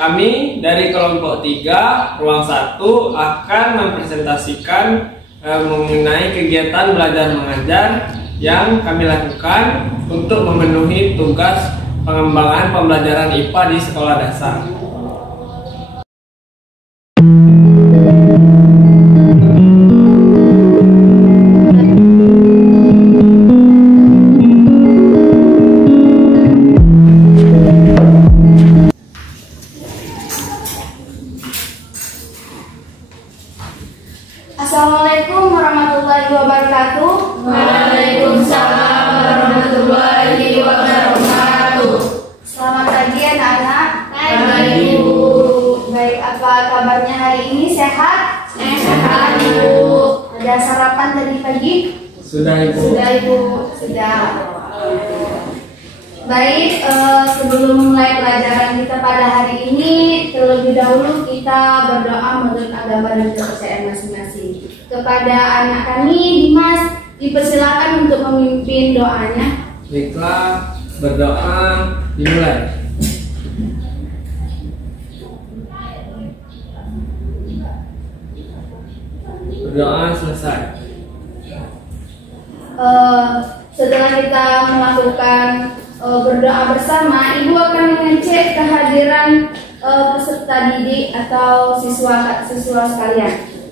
Kami dari kelompok 3, ruang 1 akan mempresentasikan mengenai kegiatan belajar mengajar yang kami lakukan untuk memenuhi tugas pengembangan pembelajaran IPA di sekolah dasar. Assalamualaikum warahmatullahi wabarakatuh. Waalaikumsalam warahmatullahi wabarakatuh. Selamat pagi anak-anak. Pagi, Bu. Baik, apa kabarnya hari ini? Sehat? Sehat, Bu. Ada sarapan tadi pagi? Sudah, Ibu. Sudah, Ibu. Sudah. Baik, sebelum mulai pelajaran kita pada hari ini, terlebih dahulu kita berdoa menurut agama dan kepercayaan masing-masing. Kepada anak kami, Dimas, dipersilakan untuk memimpin doanya. Baiklah, berdoa dimulai. Berdoa selesai. Setelah kita melakukan berdoa bersama, Ibu akan mengecek kehadiran peserta didik atau siswa sekalian.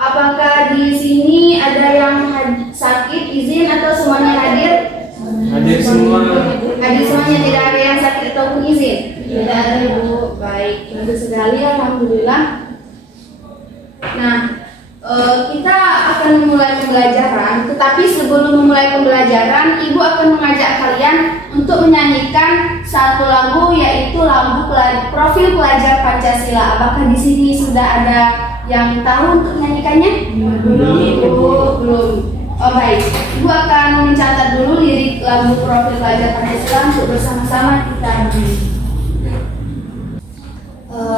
Apakah di sini ada yang sakit, izin, atau semuanya hadir? Hadir semua. Hadir semuanya, tidak ada yang sakit ataupun izin? Tidak ada, Ibu. Baik, bagus sekali, alhamdulillah. Nah, kita akan memulai pembelajaran, tetapi sebelum memulai pembelajaran, Ibu akan mengajak kalian untuk menyanyikan satu lagu, yaitu lagu Profil Pelajar Pancasila. Apakah di sini sudah ada yang tahu untuk menyanyikannya? Belum, Ibu. Belum. Oh baik, Ibu akan mencatat dulu lirik lagu Profil Pelajar Pancasila untuk bersama-sama kita nyanyi.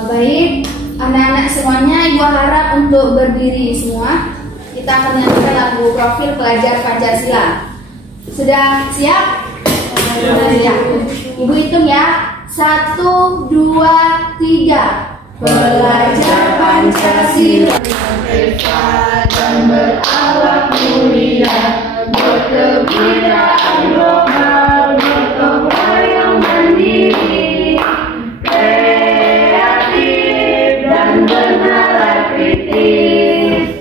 Baik, anak-anak semuanya, Ibu harap untuk berdiri semua. Kita akan menyanyikan lagu Profil Pelajar Pancasila. Sudah siap? Ya. Ibu hitung ya. 1, 2, 3. Belajar Pancasila berprestasi dan berakhlak mulia, berkebudayaan global, gotong royong mandiri, kreatif dan bernalar kritis.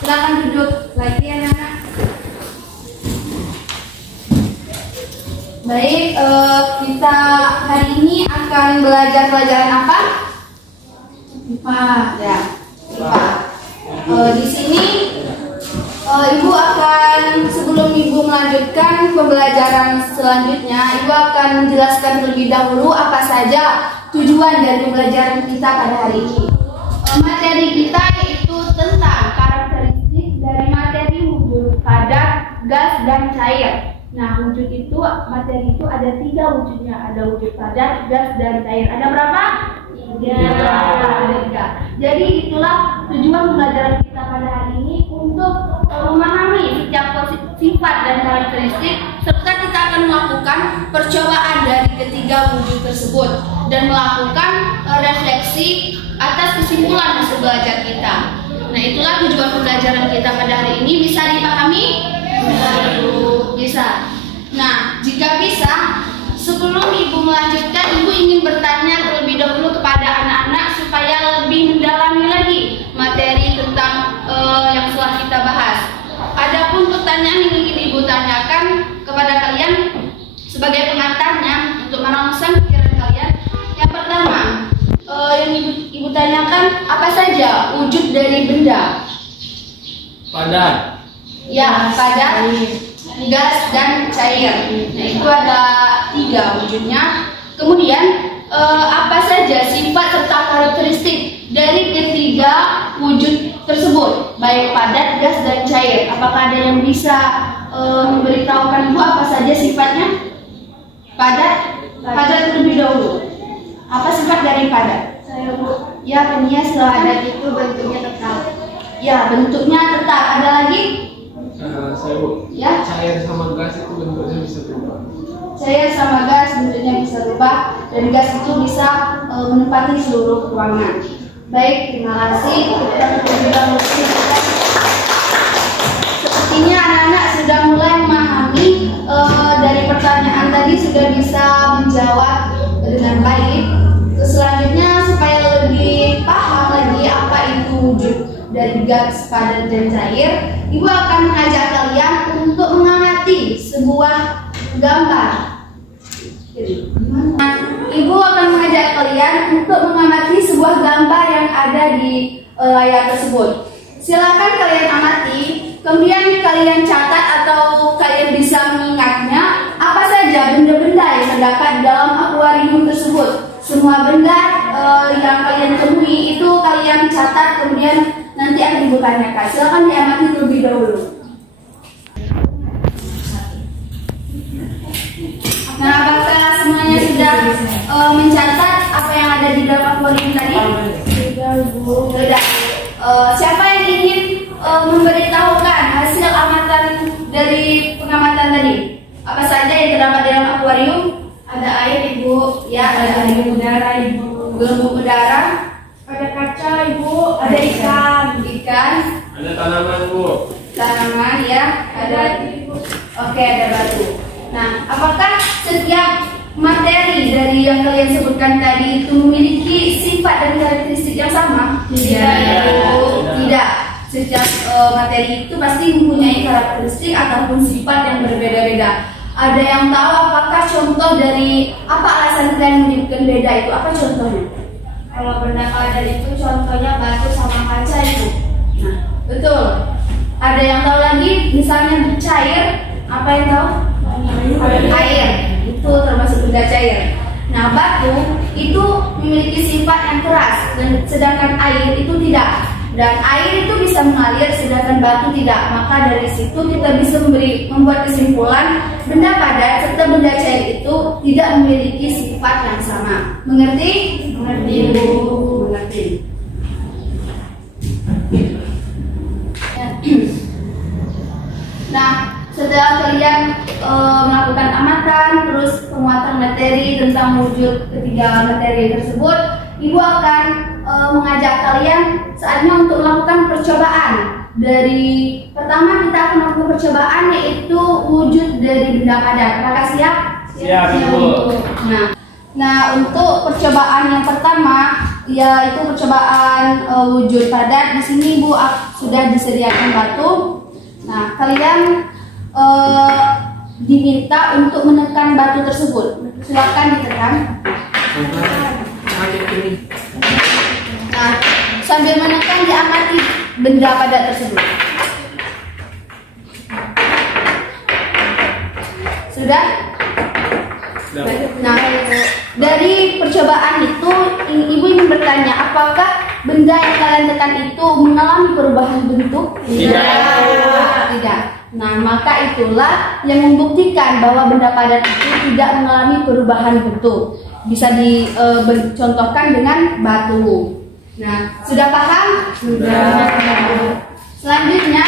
Silakan duduk lagi anak-anak. Baik, kita hari ini akan belajar pelajaran apa? IPA, ya. IPA. Di sini Ibu akan, sebelum Ibu melanjutkan pembelajaran selanjutnya, Ibu akan menjelaskan terlebih dahulu apa saja tujuan dari pembelajaran kita pada hari ini. Materi kita yaitu tentang karakteristik dari materi wujud padat, gas, dan cair. Nah, wujud itu, materi itu ada 3 wujudnya. Ada wujud padat, gas, dan cair. Ada berapa? 3. Ada 3. Jadi itulah tujuan pembelajaran kita pada hari ini, untuk memahami setiap sifat dan karakteristik, serta kita akan melakukan percobaan dari ketiga wujud tersebut dan melakukan refleksi atas kesimpulan hasil belajar kita. Nah, itulah tujuan pembelajaran kita pada hari ini. Bisa dipahami? Bisa. Nah, jika bisa, sebelum Ibu melanjutkan, Ibu ingin bertanya terlebih dahulu kepada anak-anak supaya lebih mendalami lagi materi tentang yang telah kita bahas. Adapun pertanyaan yang ingin Ibu tanyakan kepada kalian sebagai pengantarnya untuk merangsang pikiran kalian. Yang pertama, yang Ibu tanyakan, apa saja wujud dari benda? Padat. Ya, padat, gas, dan cair. Nah, itu ada 3 wujudnya. Kemudian apa saja sifat serta karakteristik dari ketiga wujud tersebut, baik padat, gas, dan cair? Apakah ada yang bisa memberitahukan Ibu apa saja sifatnya? Padat terlebih dahulu. Apa sifat dari padat? Saya, Bu. Ya, Penia, silakan. Padat itu bentuknya tetap. Ya, bentuknya tetap. Ada lagi? Saya Bu. Ya. Cair sama gas itu bentuknya bisa berubah. Cair sama gas bentuknya bisa berubah dan gas itu bisa menempati seluruh ruangan. Baik, terima kasih. Kita terlebih dahulu. Sepertinya anak-anak sudah mulai memahami dari pertanyaan tadi, sudah bisa menjawab dengan baik. Selanjutnya supaya lebih paham lagi apa itu wujud dari gas, padat, dan cair, Ibu akan mengajak kalian untuk mengamati sebuah gambar. Ibu akan mengajak kalian untuk mengamati sebuah gambar yang ada di layar tersebut. Silakan kalian amati, kemudian kalian catat atau kalian bisa mengingatnya apa saja benda-benda yang terdapat dalam akuarium tersebut. Semua benda yang kalian temui itu kalian catat, kemudian nanti akan Ibu tanyakan. Silakan diamati terlebih dahulu. Nah, apakah semuanya sudah mencatat apa yang ada di dalam akuarium tadi? Sudah. Siapa yang ingin memberitahukan hasil amatan dari pengamatan tadi? Apa saja yang terdapat dalam akuarium? Ada air, Ibu. Ya, ada air, udara, Ibu. Gelembung udara. Ada kaca, Ibu. Ada ikan. Ada tanaman Bu. Tanaman, ya. Ada. Oke, ada batu. Nah, apakah setiap materi dari yang kalian sebutkan tadi itu memiliki sifat dan karakteristik yang sama? Tidak. Setiap materi itu pasti mempunyai karakteristik ataupun sifat yang berbeda-beda. Ada yang tahu apakah contoh dari apa alasan kalian menyebutkan beda itu? Apa contohnya? Kalau benda padat itu contohnya batu sama kaca itu. Nah, betul. Ada yang tahu lagi, misalnya cair, apa yang tahu? Air. Itu termasuk benda cair. Nah, batu itu memiliki sifat yang keras, dan sedangkan air itu tidak. Dan air itu bisa mengalir, sedangkan batu tidak. Maka dari situ kita bisa membuat kesimpulan benda padat serta benda cair itu tidak memiliki sifat yang sama. Mengerti? Mengerti, Bu. Mengerti. Nah, setelah kalian melakukan amatan, terus penguatan materi tentang wujud ketiga materi tersebut, Ibu akan mengajak kalian saatnya untuk melakukan percobaan. Dari pertama kita akan melakukan percobaan, yaitu wujud dari benda padat. Apakah siap? Siap, Ibu. Nah, untuk percobaan yang pertama, yaitu percobaan wujud padat. Di sini Ibu sudah disediakan batu. Nah, kalian diminta untuk menekan batu tersebut. Silakan ditekan. Nah, sambil menekan diamati benda padat tersebut. Sudah? Nah, dari percobaan itu Ibu ingin bertanya, apakah benda yang kalian tekan itu mengalami perubahan bentuk? Tidak. Nah, maka itulah yang membuktikan bahwa benda padat itu tidak mengalami perubahan bentuk. Bisa dicontohkan dengan batu. Nah, sudah paham? Sudah. Selanjutnya,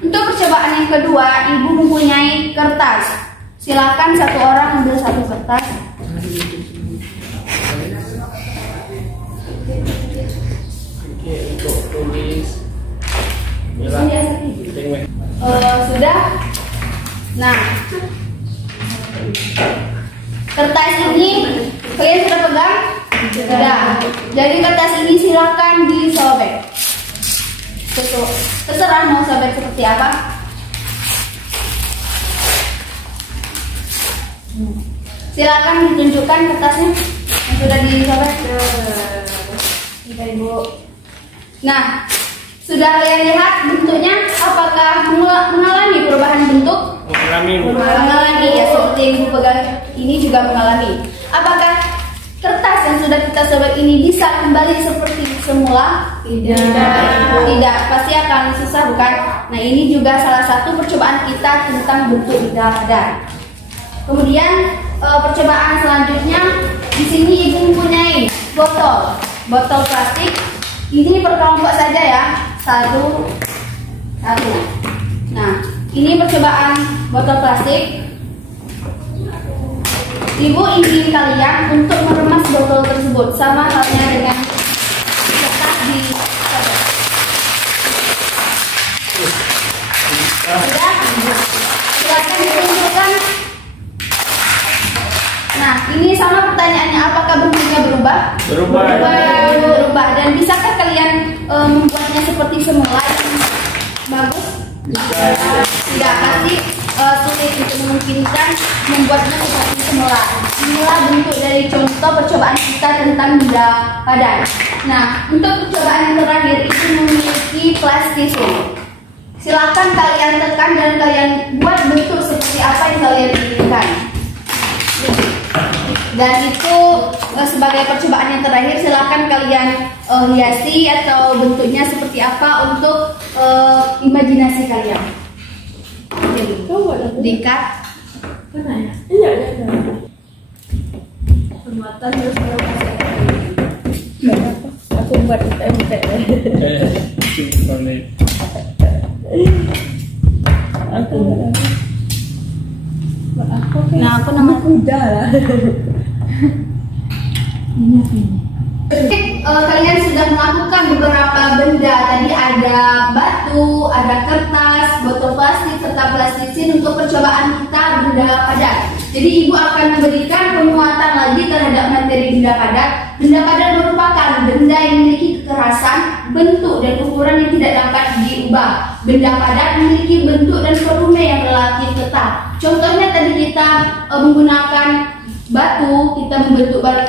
untuk percobaan yang kedua, Ibu mempunyai kertas. Silakan satu orang ambil satu kertas. Oke, untuk tulis. Sudah. Nah, kertas ini kalian sudah pegang? Sudah. Jadi kertas ini silakan disobek. Terserah mau sobek seperti apa. Silakan ditunjukkan kertasnya yang sudah disobek. Ibu. Nah, sudah kalian lihat bentuknya? Apakah mengalami perubahan bentuk? Mengalami ya, seperti yang Ibu pegang ini juga mengalami. Apakah kertas yang sudah kita sobek ini bisa kembali seperti semula? Tidak, pasti akan susah, bukan? Nah, ini juga salah satu percobaan kita tentang bentuk benda padat. Kemudian percobaan selanjutnya, di sini Ibu mempunyai botol plastik. Ini per kelompok saja ya, satu. Nah, Ini percobaan botol plastik. Ibu ingin kalian untuk meremas botol tersebut sama halnya dengan kertas di sudah, silakan ditunjukkan. Nah, ini sama pertanyaannya, apakah bentuknya berubah? Berubah. Dan bisakah kalian membuatnya seperti semula yang bagus? Tidak, pasti sulit untuk memungkinkan membuatnya seperti semula. Inilah bentuk dari contoh percobaan kita tentang benda padat. Nah, untuk percobaan yang terakhir itu memiliki plastisum. Silakan kalian tekan dan kalian buat bentuk seperti apa yang kalian inginkan. Dan itu sebagai percobaan yang terakhir, silakan kalian hiasi atau bentuknya seperti apa untuk imajinasi kalian. Dikat. Iya. Penguatan terus kalau aku buat UTMT. Nah, aku nama udah lah. Kalian sudah melakukan beberapa benda. Tadi ada batu, ada kertas, botol plastik, serta plastisin untuk percobaan kita benda padat. Jadi ibu akan memberikan penguatan lagi terhadap materi benda padat. Benda padat merupakan benda yang memiliki kekerasan, bentuk dan ukuran yang tidak dapat diubah. Benda padat memiliki bentuk dan volume yang relatif tetap. Contohnya tadi kita menggunakan batu, kita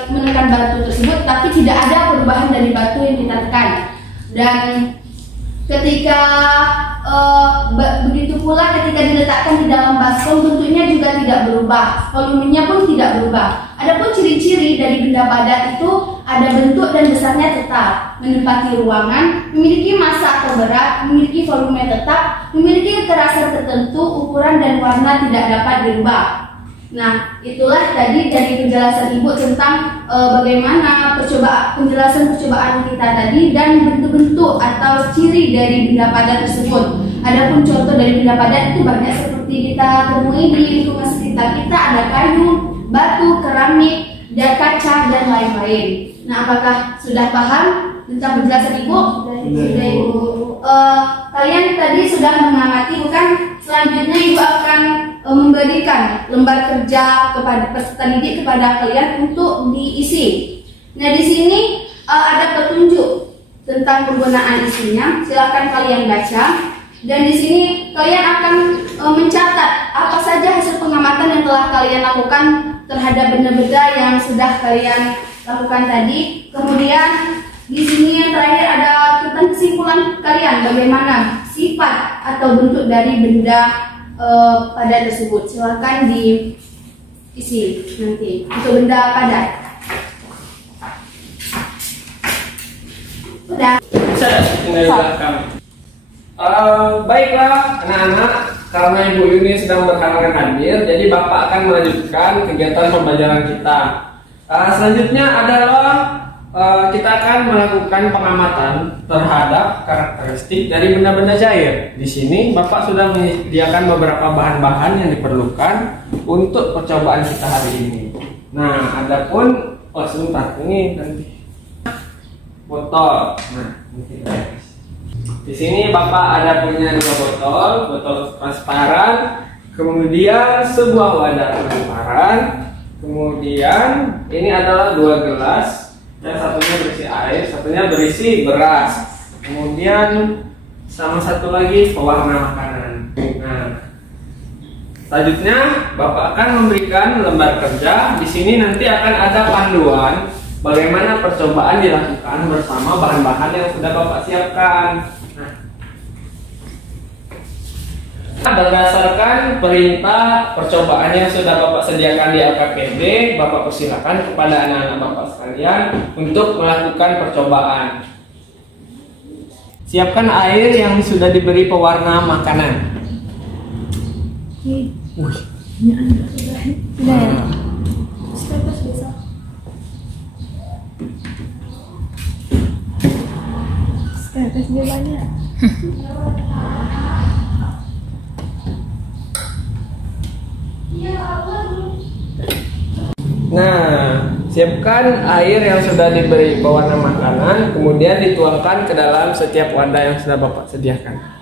menekan batu tersebut, tapi tidak ada perubahan dari batu yang kita tekan. Dan ketika begitu pula ketika diletakkan di dalam baskom, bentuknya juga tidak berubah, volumenya pun tidak berubah. Adapun ciri-ciri dari benda padat itu ada bentuk dan besarnya tetap, menempati ruangan, memiliki massa atau berat, memiliki volume tetap, memiliki kekerasan tertentu, ukuran dan warna tidak dapat dirubah. Nah, itulah tadi dari penjelasan ibu tentang bagaimana penjelasan percobaan kita tadi dan bentuk-bentuk atau ciri dari benda padat tersebut. Adapun contoh dari benda padat itu banyak seperti kita temui di lingkungan sekitar kita, ada kayu, batu, keramik, dan kaca dan lain-lain. Nah, apakah sudah paham tentang penjelasan ibu? Sudah ibu. Kalian tadi sudah mengamati, bukan? Selanjutnya ibu akan memberikan lembar kerja kepada peserta didik kepada kalian untuk diisi. Nah, di sini ada petunjuk tentang penggunaan isinya. Silakan kalian baca. Dan di sini kalian akan mencatat apa saja hasil pengamatan yang telah kalian lakukan terhadap benda-benda yang sudah kalian lakukan tadi. Kemudian di sini yang terakhir ada tentang kesimpulan kalian bagaimana sifat atau bentuk dari benda padat tersebut. Silakan diisi nanti untuk benda padat. Udah. Bisa tinggal di belakang. Baiklah anak-anak, karena Ibu Yuni sedang berhalangan hadir, jadi Bapak akan melanjutkan kegiatan pembelajaran kita. Selanjutnya adalah kita akan melakukan pengamatan terhadap karakteristik dari benda-benda cair. Di sini Bapak sudah menyediakan beberapa bahan-bahan yang diperlukan untuk percobaan kita hari ini. Nah, adapun sebentar, ini nanti botol. Nah, di sini Bapak ada punya 2 botol transparan, kemudian sebuah wadah transparan, kemudian ini adalah 2 gelas. Dan satunya berisi air, satunya berisi beras. Kemudian sama satu lagi pewarna makanan. Nah, selanjutnya Bapak akan memberikan lembar kerja. Di sini nanti akan ada panduan bagaimana percobaan dilakukan bersama bahan-bahan yang sudah Bapak siapkan. Berdasarkan perintah percobaan yang sudah Bapak sediakan di LKPD, Bapak persilakan kepada anak-anak Bapak sekalian untuk melakukan percobaan. Siapkan air yang sudah diberi pewarna makanan. Nah, siapkan air yang sudah diberi pewarna makanan, kemudian dituangkan ke dalam setiap wadah yang sudah Bapak sediakan.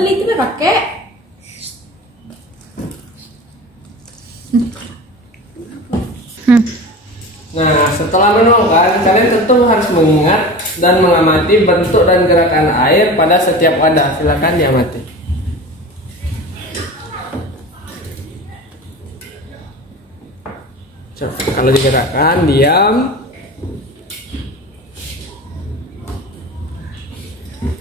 Teliti me pakai. Nah, setelah menuangkan, kalian tentu harus mengingat dan mengamati bentuk dan gerakan air pada setiap wadah. Silakan diamati. Coba, kalau digerakkan, diam.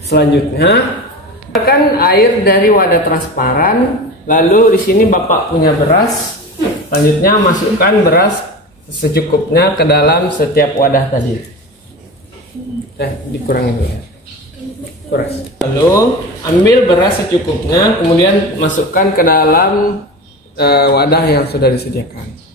Selanjutnya, masukkan air dari wadah transparan. Lalu di sini Bapak punya beras. Selanjutnya masukkan beras secukupnya ke dalam setiap wadah tadi. Dikurangin dulu ya. Kurang. Lalu ambil beras secukupnya, kemudian masukkan ke dalam wadah yang sudah disediakan.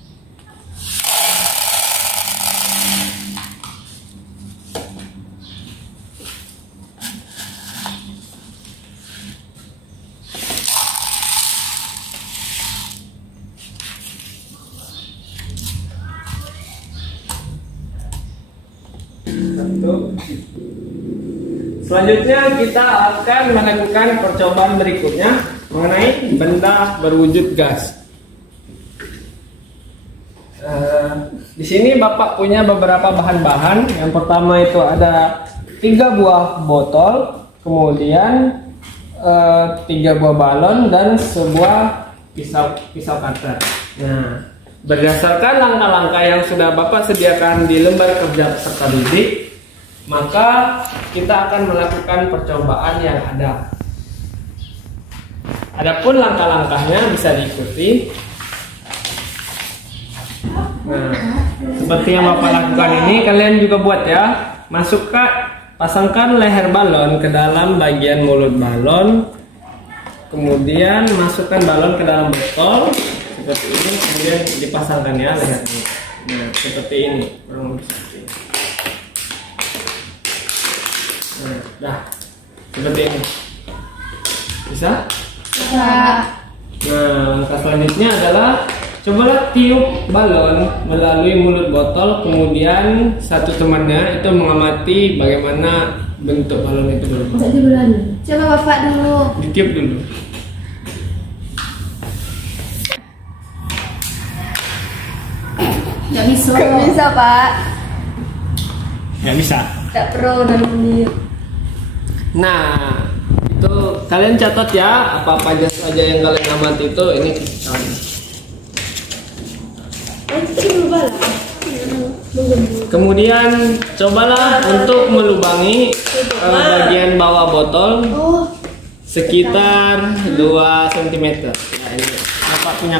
Selanjutnya kita akan melakukan percobaan berikutnya mengenai benda berwujud gas. Di sini Bapak punya beberapa bahan-bahan. Yang pertama itu ada 3 buah botol, kemudian 3 buah balon dan sebuah pisau cutter. Nah, berdasarkan langkah-langkah yang sudah Bapak sediakan di lembar kerja peserta didik, maka kita akan melakukan percobaan yang ada. Adapun langkah-langkahnya bisa diikuti. Nah, seperti yang Bapak lakukan ini, kalian juga buat ya. Pasangkan leher balon ke dalam bagian mulut balon, kemudian masukkan balon ke dalam botol seperti ini, kemudian dipasangkan ya lehernya. Nah, seperti ini, kurang lebih seperti ini. Nah, dah seperti ini. Bisa? Bisa. Nah, langkah selanjutnya adalah cobalah tiup balon melalui mulut botol, kemudian satu temannya itu mengamati bagaimana bentuk balon itu berubah. Jadi berani. Coba Bapak dulu. Ditiup dulu. Nggak bisa. Nggak bisa Pak. Nggak bisa. Nggak perlu nanti. Nah, itu kalian catat ya, apa-apa aja saja yang kalian amati itu ini kisahnya. Kemudian cobalah untuk melubangi bagian bawah botol sekitar 2 cm. Nah, ini Bapak punya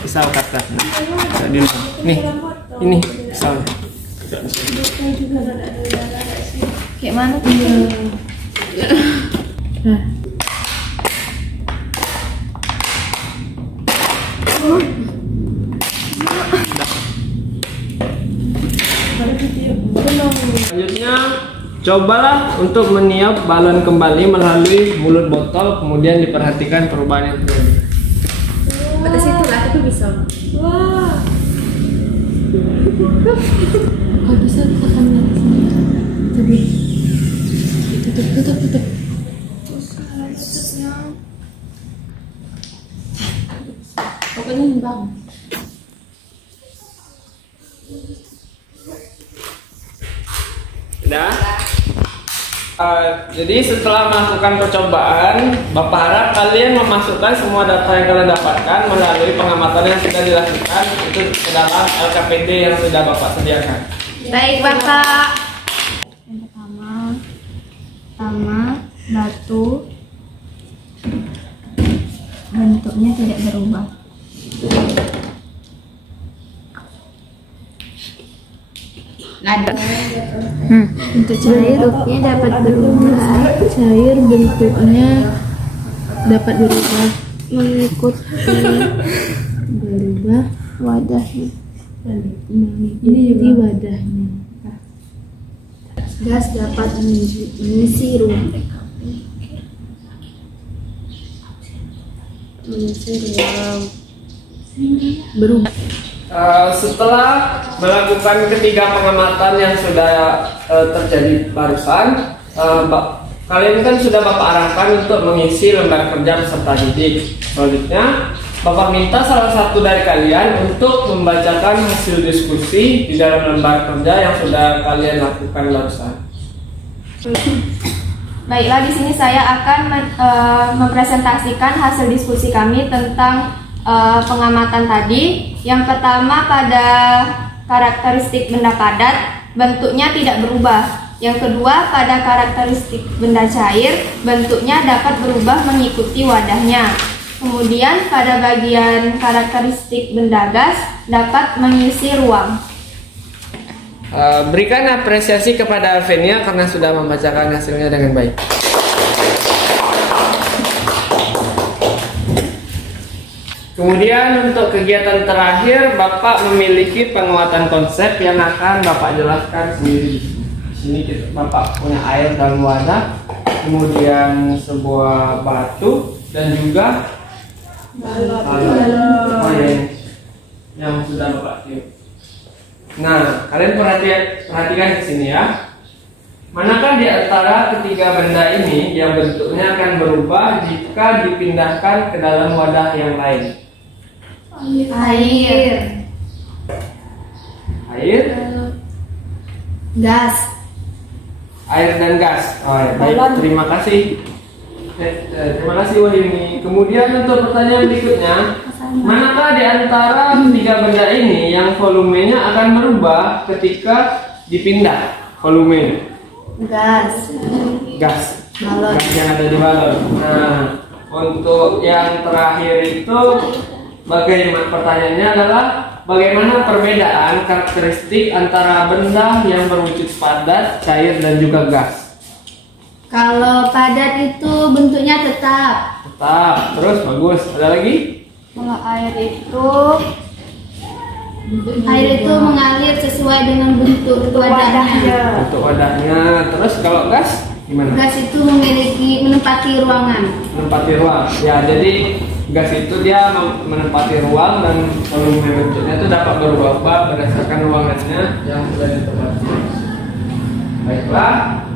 pisau cutter. Nih, ini pisaunya. Kayak mana tuh? Nah. Selanjutnya, cobalah untuk meniup balon kembali melalui mulut botol, kemudian diperhatikan perubahan yang terjadi. Pada situ lah, tapi bisa. Wah. Kok bisa tekan dari sini? Tapi tutup. Pokoknya bang. Udah. Jadi setelah melakukan percobaan, Bapak harap kalian memasukkan semua data yang kalian dapatkan melalui pengamatan yang sudah dilakukan itu ke dalam LKPD yang sudah Bapak sediakan. Baik Bapak. Yang pertama batu bentuknya tidak berubah. ada. Untuk cair Bentuknya dapat berubah cair bentuknya dapat berubah mengikuti berubah wadahnya. mengikuti wadahnya. Gas dapat mengisi ruang. Berubah Setelah melakukan ketiga pengamatan yang sudah terjadi barusan, kalian kan sudah Bapak arahkan untuk mengisi lembar kerja peserta didik. Selanjutnya, Bapak minta salah satu dari kalian untuk membacakan hasil diskusi di dalam lembar kerja yang sudah kalian lakukan barusan. Baiklah, di sini saya akan mempresentasikan hasil diskusi kami tentang pengamatan tadi. Yang pertama, pada karakteristik benda padat, bentuknya tidak berubah. Yang kedua, pada karakteristik benda cair, bentuknya dapat berubah mengikuti wadahnya. Kemudian pada bagian karakteristik benda gas dapat mengisi ruang. Berikan apresiasi kepada Venia karena sudah membacakan hasilnya dengan baik. Kemudian untuk kegiatan terakhir, Bapak memiliki penguatan konsep yang akan Bapak jelaskan sendiri. Di sini Bapak punya air dalam wadah, kemudian sebuah batu dan juga balon yang sudah Bapak tiup. Nah, kalian perhatikan di sini ya. Manakah di antara ketiga benda ini yang bentuknya akan berubah jika dipindahkan ke dalam wadah yang lain? Air, gas, air dan gas. Oh, ya, baik. Terima kasih. Terima kasih Wahyuni. Kemudian untuk pertanyaan berikutnya, manakah di antara ketiga benda ini yang volumenya akan berubah ketika dipindah volumenya? gas, balon. Gas yang ada di balon. Nah, untuk yang terakhir itu pertanyaannya adalah bagaimana perbedaan karakteristik antara benda yang berwujud padat, cair dan juga gas? Kalau padat itu bentuknya tetap. Tetap. Terus bagus. Ada lagi? Kalau air itu mengalir sesuai dengan bentuk wadahnya. Bentuk wadahnya. Terus kalau gas gimana? Gas itu menempati ruangan. Menempati ruang. Ya, jadi gas itu dia menempati ruang dan volume bentuknya itu dapat berubah-ubah berdasarkan ruangannya yang sudah ditempati. Baiklah.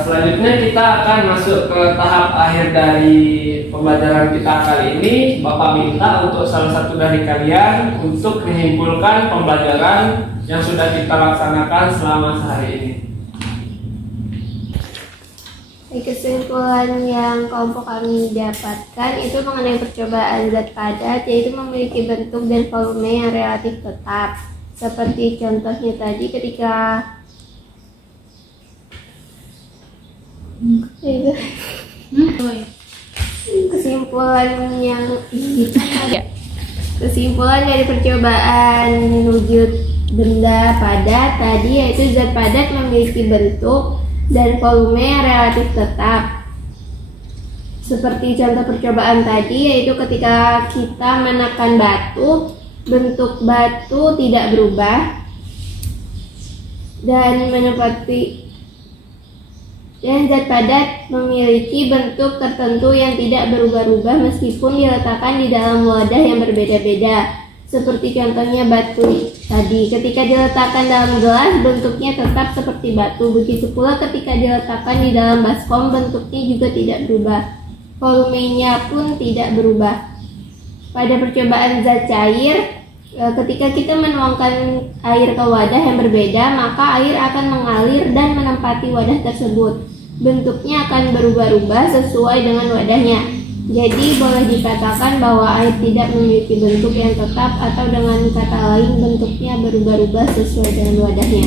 Selanjutnya kita akan masuk ke tahap akhir dari pembelajaran kita kali ini. Bapak minta untuk salah satu dari kalian untuk menyimpulkan pembelajaran yang sudah kita laksanakan selama sehari ini. Kesimpulan yang kelompok kami dapatkan itu mengenai percobaan zat padat, yaitu memiliki bentuk dan volume yang relatif tetap. Seperti contohnya tadi ketika kesimpulan dari percobaan wujud benda padat tadi, yaitu zat padat memiliki bentuk dan volume yang relatif tetap. Seperti contoh percobaan tadi, yaitu ketika kita menekan batu, bentuk batu tidak berubah dan zat padat memiliki bentuk tertentu yang tidak berubah-ubah meskipun diletakkan di dalam wadah yang berbeda-beda. Seperti contohnya batu tadi, ketika diletakkan dalam gelas bentuknya tetap seperti batu. Begitu pula ketika diletakkan di dalam baskom bentuknya juga tidak berubah. Volumenya pun tidak berubah. Pada percobaan zat cair, ketika kita menuangkan air ke wadah yang berbeda, maka air akan mengalir dan menempati wadah tersebut. Bentuknya akan berubah-ubah sesuai dengan wadahnya. Jadi boleh dikatakan bahwa air tidak memiliki bentuk yang tetap, atau dengan kata lain bentuknya berubah-ubah sesuai dengan wadahnya.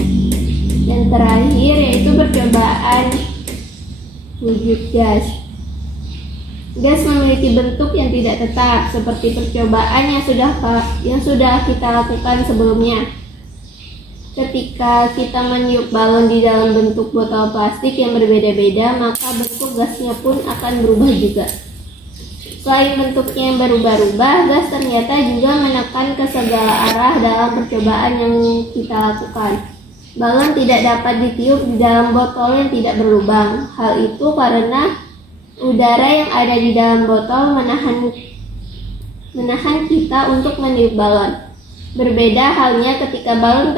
Dan terakhir yaitu percobaan wujud gas. Gas memiliki bentuk yang tidak tetap, seperti percobaan yang sudah kita lakukan sebelumnya. Ketika kita meniup balon di dalam bentuk botol plastik yang berbeda-beda, maka bentuk gasnya pun akan berubah juga. Selain bentuknya yang berubah-ubah, gas ternyata juga menekan ke segala arah dalam percobaan yang kita lakukan. Balon tidak dapat ditiup di dalam botol yang tidak berlubang. Hal itu karena udara yang ada di dalam botol menahan kita untuk meniup balon. Berbeda halnya ketika balon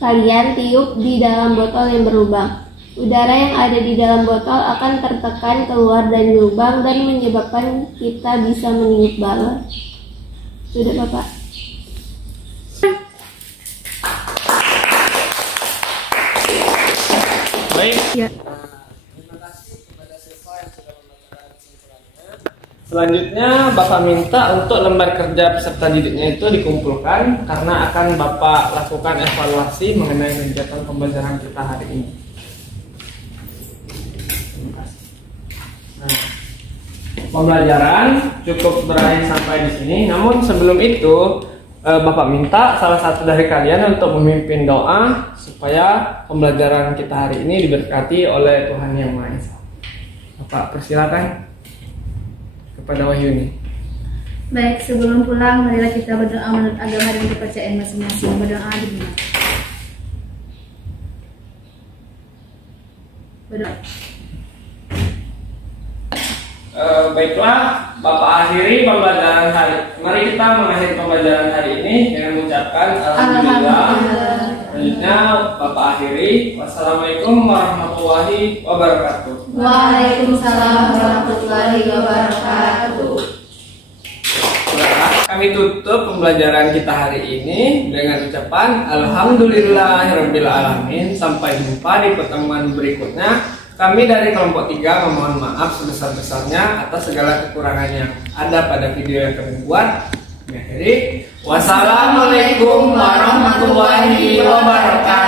kalian tiup di dalam botol yang berlubang. Udara yang ada di dalam botol akan tertekan keluar dari lubang dan menyebabkan kita bisa meniup balon. Sudah, Bapak? Baik. Ya. Terima kasih kepada siswa yang sudah melakukan kesimpulannya. Selanjutnya Bapak minta untuk lembar kerja peserta didiknya itu dikumpulkan karena akan Bapak lakukan evaluasi mengenai kegiatan pembelajaran kita hari ini. Nah, pembelajaran cukup berakhir sampai di sini. Namun sebelum itu Bapak minta salah satu dari kalian untuk memimpin doa supaya pembelajaran kita hari ini diberkati oleh Tuhan Yang Maha Esa. Bapak persilakan kepada Wahyuni. Baik, sebelum pulang marilah kita berdoa menurut agama dan kepercayaan masing-masing. Berdoa di rumah. Berdoa. Baiklah, Bapak akhiri pembelajaran hari. Mari kita mengakhiri pembelajaran hari ini dengan mengucapkan alhamdulillah. Selanjutnya Bapak akhiri. Wassalamualaikum warahmatullahi wabarakatuh. Waalaikumsalam warahmatullahi wabarakatuh. Saudara, kami tutup pembelajaran kita hari ini dengan ucapan alhamdulillahirabbil alamin. Sampai jumpa di pertemuan berikutnya. Kami dari kelompok 3 memohon maaf sebesar-besarnya atas segala kekurangannya ada pada video yang kami buat. Wassalamualaikum warahmatullahi wabarakatuh.